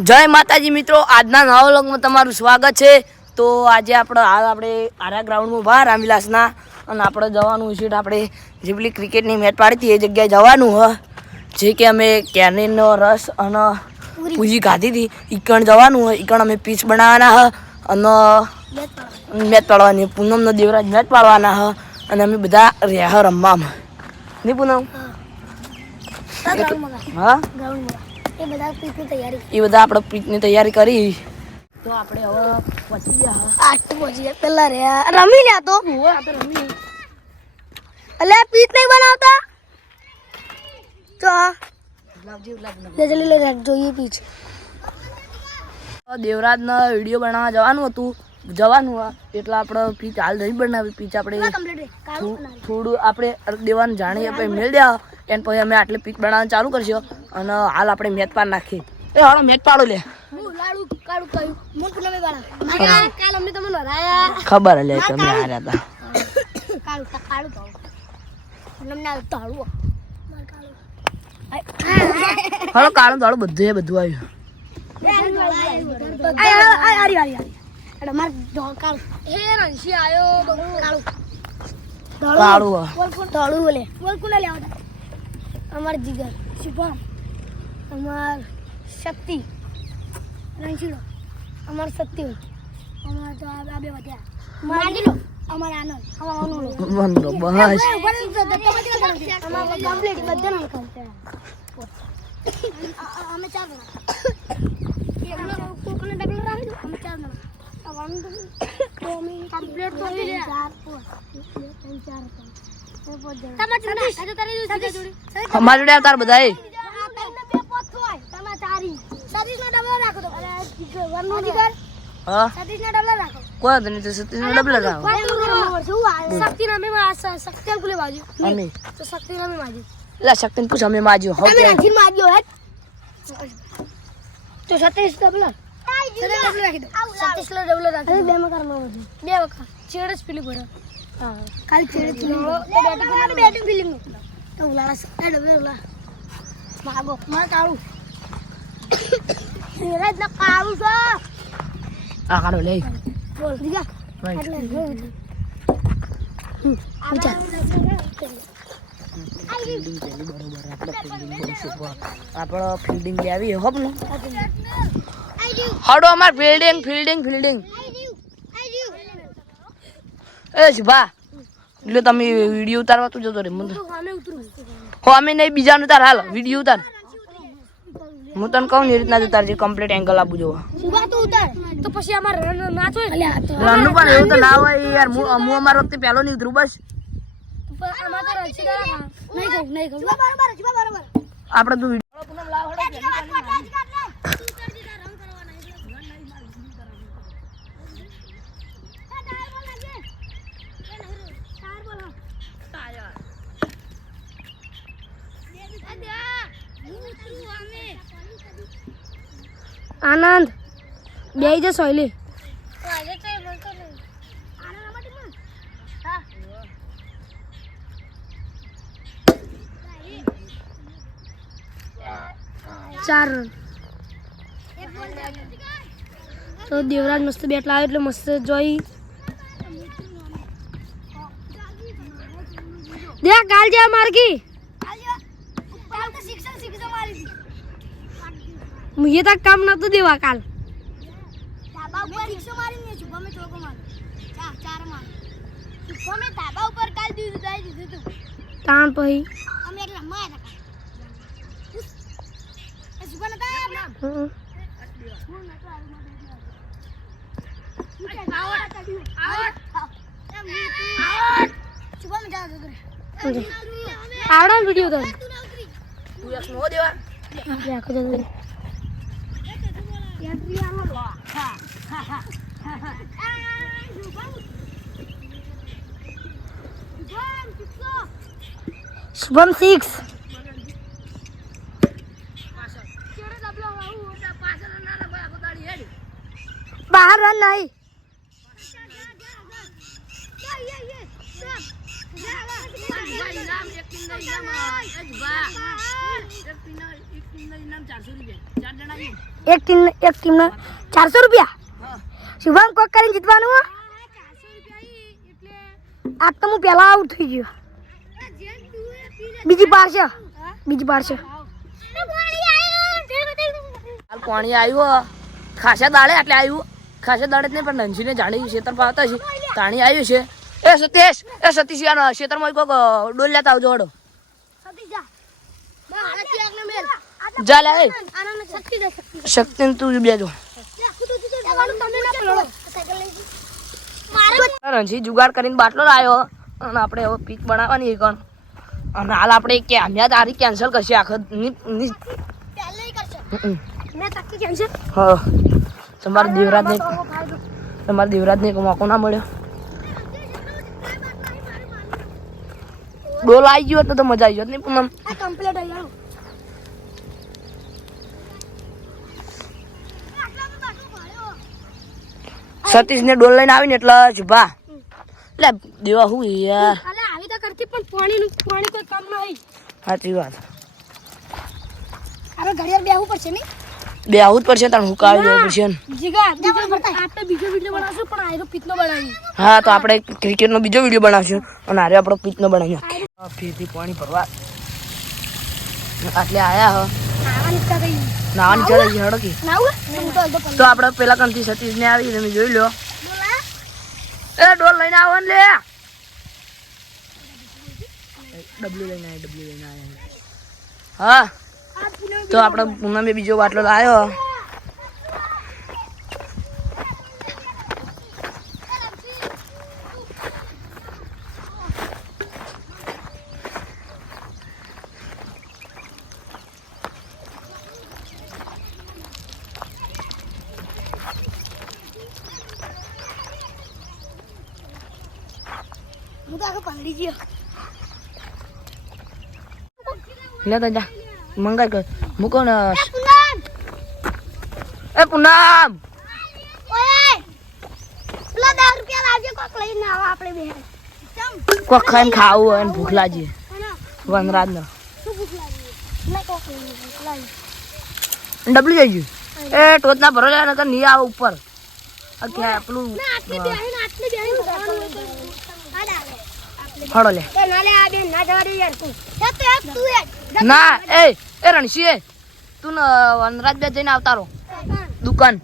જય માતાજી મિત્રો આજના નવા વ્લોગમાં તમારું સ્વાગત છે. તો આજે આપણે હાલ આપણે આરા ગ્રાઉન્ડમાં બહાર રામવિલાસના અને આપણે જવાનું છે આપણે જે પેલી ક્રિકેટની મેચ પાડી હતી એ જગ્યાએ જવાનું હ. જે કે અમે કેનિનનો રસ અને પૂજી ખાધી હતી. ઈકણ જવાનું હોય ઈકણ અમે પીચ બનાવવાના હ અને મેચ પાડવાની. પૂનમનો દેવરાજ મેચ પાડવાના હ અને અમે બધા રહ્યા રમવામાં. નહીં પૂનમ? હા. એ બધા પીકની તૈયારી. એ બધા આપણે પીચની તૈયારી કરી. તો આપણે હવે પહોંચી ગયા. આઠ પહોંચી ગયા. પેલા રહ્યા. રમી લ્યા તો? એટલે પીચ નહીં બનાવતા? તો લે લે જા, જોઈએ પીચ દેવરાજના વીડિયો બનાવવા જવાનું હતું. જવાનું હા એટલે આપણે પીચ હાલ નહીં બનાવી. પીચ આપણે થોડું આપણે દેવાનું જાણીએ આપણે મેળ દે એને પછી અમે આટલી પીક બનાવવાનું ચાલુ કરશું. અને હાલ આપણે મેચ નાખીએ. એ હાલો મેચ પાડો લે. કાળું ખબર લે તમે હાર્યા હતા કાળું કાળું હાલો કાળું દાડું બધું એ બધું આવ્યું. કાળું. હા. અમાર જીગર શુભમ અમાર શક્તિ રણછીડો અમાર શક્તિ અમાર તો આ બે વધ્યા માંડીલો અમાર આનંદ અમાર અનુલો બંધો બસ કમ્પ્લીટ બધા નામ ખાતે અમે ચાર જણા કોકને ડબલ રાખી દો અમે ચાર જણા આ વન તો અમારી જોડે આવતાર બધા વાંધો નહીં તો. એટલે પૂછ અમે માજ્યું હો? સતીશ ડબલ સતીશ નો ડબલ રાખી બે મકાર બે વખત. છેડ જ પેલી ભરે. ખાલી છેડ જ બેટિંગ ફિલિંગ તો ઉલાડા સત્તા ડબલ ઉલા માગો માર કાળું સિરાજ ના કાળું છે આ કાઢો લે બોલ દીગા Right. એટલે જોયું છે. હમ, વિચાર આપણે ફિલ્ડિંગ લેવી હોપ ને હાડો અમાર ફિલ્ડિંગ ફિલ્ડિંગ ફિલ્ડિંગ એ શુભા એટલે તમે વીડિયો ઉતારવા તું જતો રે ઉતરું હો અમે નહીં બીજાનું ઉતાર હાલ વીડિયો ઉતાર. હું તને કહું ને એ રીતના જ ઉતારજે કમ્પ્લીટ એંગલ આપું જોવા. સુબા તું ઉતાર. તો પછી અમાર રન ના તો રનનું પણ એવું તો ના હોય યાર હું હું અમાર વખતે પહેલો નહીં ઉતરું બસ. આપણે તો રસી દરા નહીં કહું નહીં કહું બરાબર છે બરાબર આપણે તું આનંદ લઈ જા સોયલી. ચાર તો દેવરાજ મસ્ત બેટ આવ્યો એટલે મસ્ત જોઈ. દેખ કાલ જા મારકી. મુજે કામ નતું દેવા કાલ. ઉપર રિક્ષો મારી ને શુભમે ચોકો માર્યો ચાર ચાર માર શુભમે ધાબા ઉપર કાલ દીધું દઈ દીધું તું. તાણ પછી? અમે એકલા રમાયા હતા શુભમ નતા હં. સમજે. આવડે વીડિયો તારે તું એક નો દેવા. આખો જતો શુભમ સિક્સ બહાર રન નહીં ચારસો રૂપિયા ચાર જણા એક ટીમ એક ટીમને ચારસો રૂપિયા શુભમ કોક કરીને જીતવાનું આ આજ તો હું પહેલા આઉટ થઈ ગયો. બીજી પાર છે. બીજી પાર છે. પાણી આવ્યું ખાસા દાડે એટલે આવ્યું ખાસા દાડે જ નહીં પણ નંજીને જાણી ખેતર પાવતા છે તાણી આવ્યું છે. એ સતીશ એ સતીશ યાર ખેતરમાં કોઈક ડોલ લેતા આવજો હડો. જા. લે એ. શક્તિ તું બેજો. રણજી જુગાડ કરીને બાટલો લાવ્યો અને આપણે હવે પીક બનાવવાની કણ. અને હાલ આપણે કે આમ્યા તારી કેન્સલ કરશે આખો. હા. તમારા દેવરાજને તમારા દેવરાજને એક મોકો ના મળ્યો. ડોલ આવી ગયો તો મજા આવી ગયો નહીં પૂનમ સતીશ ને ડોલ લઈને આવીને એટલે શુભા એટલે દેવા હું યાર. આવી તો કરતી પણ પાણીનું પાણી કોઈ કામ નહીં સાચી વાત. અરે ઘડિયાળ બેહવું પડશે ને બે આવું જ પડશે તાણ હું આવી જાય પડશે જીગા આપણે બીજો વિડિયો બનાવશું પણ આયરો પિતનો બનાવી હા તો આપણે ક્રિકેટનો બીજો વીડિયો બનાવશું. અને આરે આપણો પીચનો બનાવીએ ફીથી પાણી ભરવા. આટલે આયા હો. નાવાની ઈચ્છા થઈ હડો કે તો આપણે પેલા કંથી સતીશ ને આવી તમે જોઈ લો એ ડોલ લઈને આવો ને લે. ડબલ્યુ લઈને આવ્યો ડબલ્યુ લઈને આવ્યો હા. તો આપણે પૂનમે બીજો બાટલો લાવ્યો હું ગયો લે તો જા. મંગાઈ કર. મૂકો ને. એ પૂનમ. કોક ખાઈને ખાવું હોય ભૂખ લાગી. વનરાજ નો ડબલ્યુ જઈ ગયું. એ ટોચ ના ભરો નકર નહીં આવે ઉપર પેલું આટલી બેહીને આટલી બેહીને ભરવાનું હોય તો આડા આવે. ફળો લે. ના એ એ રણસી એ. તું ને વનરાજ બે જઈને આવતા રહો દુકાન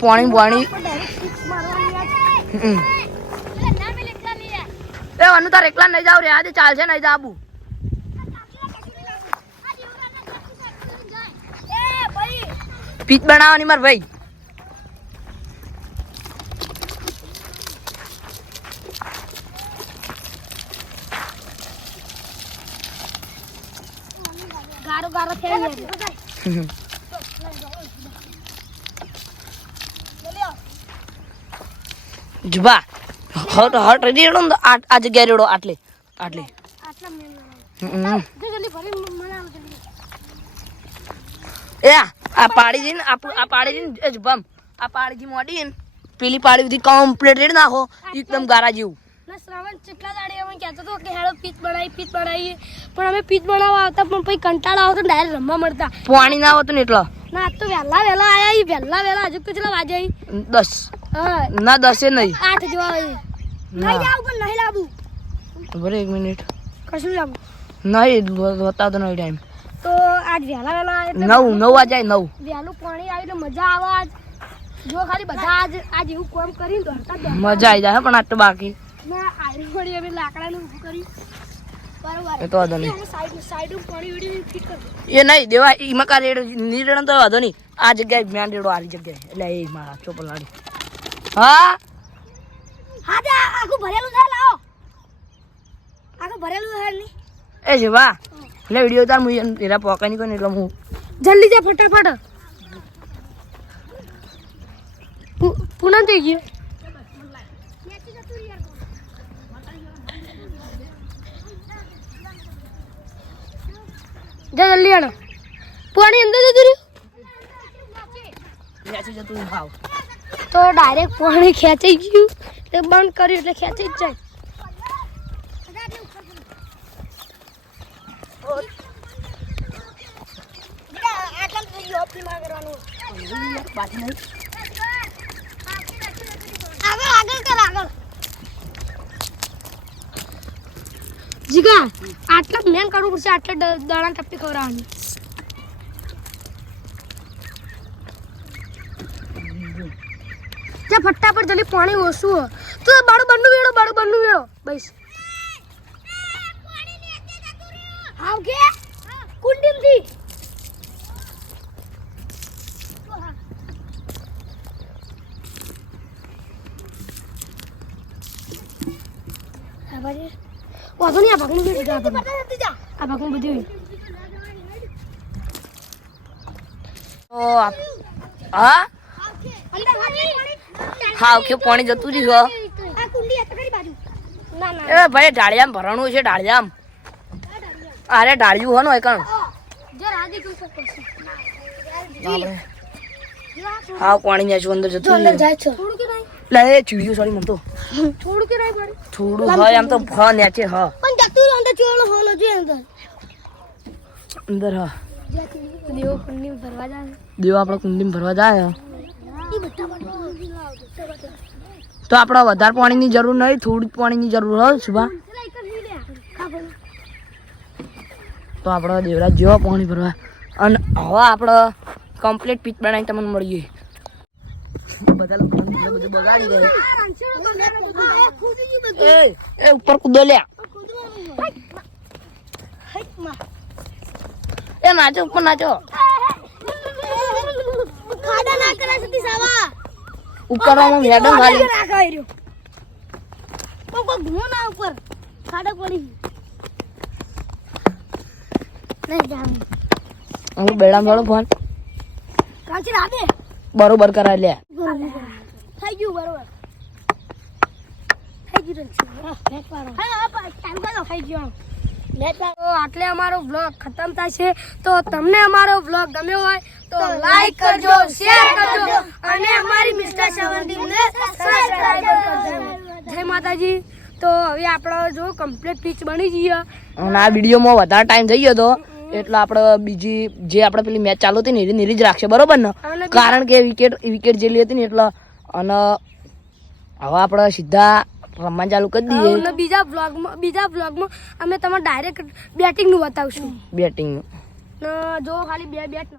પાણી પાણી. એ અનુ તારે એકલા નહીં જાવ રે આજે ચાલશે નહીં જાબુ. પીચ બનાવવાની માર ભાઈ ગારો ગારો થઈ ગયો હમ. જુબા હટ હટ રેડો ને આ જગ્યાએ રેડો આટલે આટલે. એ આ પાડી દઈને આ પાડી દઈને જ બમ આ પાડીજી મોડી ને પેલી પાડી બધી કમ્પ્લીટ રેડ નાખો. એકદમ ગારા જેવું. શ્રાવણ કેટલા દાડે અમે કહેતો હતો કે હેડો પીચ બનાવી પીચ બનાવીએ પણ અમે પીચ બનાવવા આવતા પણ પછી કંટાળા આવતો ડાયરેક્ટ રમવા મળતા. પાણી ના હોતું ને એટલે. ના તો વહેલા વહેલા આયા વહેલા વહેલા હજુ કેટલા વાગે દસ. હા. ના દસે નહીં. આઠ જેવા આવી ના. નહીં જાવ પણ નહીં લાવું. બરે એક મિનિટ. કશું લાવું. નહીં બતાવતો નહીં ટાઈમ. તો આજ વહેલા વહેલા નવ નવ આ જાય નવ. વહેલું પાણી આવી તો મજા આવે આજ. જો ખાલી બધા આજ આજ એવું કામ કરીને તો મજા આવી જાય પણ આજ તો બાકી. ના આયરું પડી અમે લાકડાનું ઊભું કર્યું. એ તો વાંધો નહીં. કરી એ નહીં દેવા એમાં કા રેડની તો વાંધો નહીં. આ જગ્યાએ મેન રેડો આરી જગ્યાએ. એટલે એ મારા ચોપલ હા? હા તે આખું ભરેલું છે લાવો. આખું ભરેલું છે નહીં એ વાહ એટલે વીડિયો તાર હું એરા પોકા ને એટલે હું. જલ્દી જા ફટાફટ. પૂનમ થઈ ગયું. જા જલ્દી આણો પાણી અંદર જતું રહ્યું? જતું ભાવ તો ડાયરેક્ટ પાણી ખેંચાઈ ગયું. તે બંધ કર્યું એટલે ખેંચી જ જાય જીગા આટલા મેન કરવું પડશે આટલા દાણા ટપ્પી ખવડાવવાની જા ફટાફટ જલ્દી પાણી ઓછું તો તું બાળું બંનું વેળો બાળું બંનું વેળો બસ. આવ કે કુંડીમથી વાંધો નહીં આ ભાગનું બધું આ ભાગનું. આ બધું હા? હા કે પાણી જતું રહ્યું કુંડી ના ના એ ભાઈ ઢાળિયામ ભરવાનું છે ઢાળિયામ અરે ઢાળિયું હો ને એકણ હા પાણી નેચું અંદર જતું અંદર જાય છે. થોડું કે નહીં? લે ચીડિયો ચીડિયું સોરી મને તો. થોડું કે નહીં પડે? થોડું હા આમ તો હ નેચે હ. પણ જતું અંદર ચોલો હોલો જો અંદર. અંદર હ. દેવો કુંડી ભરવા જાય. દેવ આપણે કુંડીમાં ભરવા જાય તો આપણે વધારે પાણીની જરૂર નહીં, થોડું પાણીની જરૂર હોય શુભા તો આપણે દેવરાજ જેવા પાણી ભરવા. અને હવે આપણે કમ્પ્લીટ પીચ બનાવી તમને મળીએ. બધા લોકો બધું બગાડી દે એ ઉપર કૂદો લ્યા. એ નાચો, ઉપર નાચો. ખાડા ના કરા સતી સાવા ઉપર આમ મેડમ ખાલી ના ખાઈ રહ્યો ઓ કો ઘૂમો ના ઉપર. ખાડો પડી નહીં જામ હું બેડા મળો ફોન. કાંચી રાબે બરોબર કરા લે. થઈ ગયું બરોબર. થઈ ગયું. હા હા પા- કરો થઈ ગયો તો આટલે અમારો વ્લોગ ખતમ થાય છે. તો તમને અમારો વ્લોગ ગમ્યો હોય તો લાઈક કરજો શેર કરજો અને અમારી મિસ્ટર સેવન્ટીન સબસ્ક્રાઇબ કરજો. જય માતાજી. તો હવે આપણો જો કમ્પ્લીટ પીચ બની જઈએ અને આ વિડીયોમાં વધારે ટાઈમ થઈ ગયો તો એટલે આપણે બીજી જે આપણે પેલી મેચ ચાલુ હતી ને એ નીરી જ રાખશે બરોબર ને? કારણ કે વિકેટ વિકેટ જેલી હતી ને એટલે અને હવે આપણે સીધા રમવાનું ચાલુ કરી દઈએ. બીજા વ્લોગમાં બીજા વ્લોગમાં અમે તમને ડાયરેક્ટ બેટિંગનું બતાવશું. બેટિંગ ને. જો ખાલી બે બેટ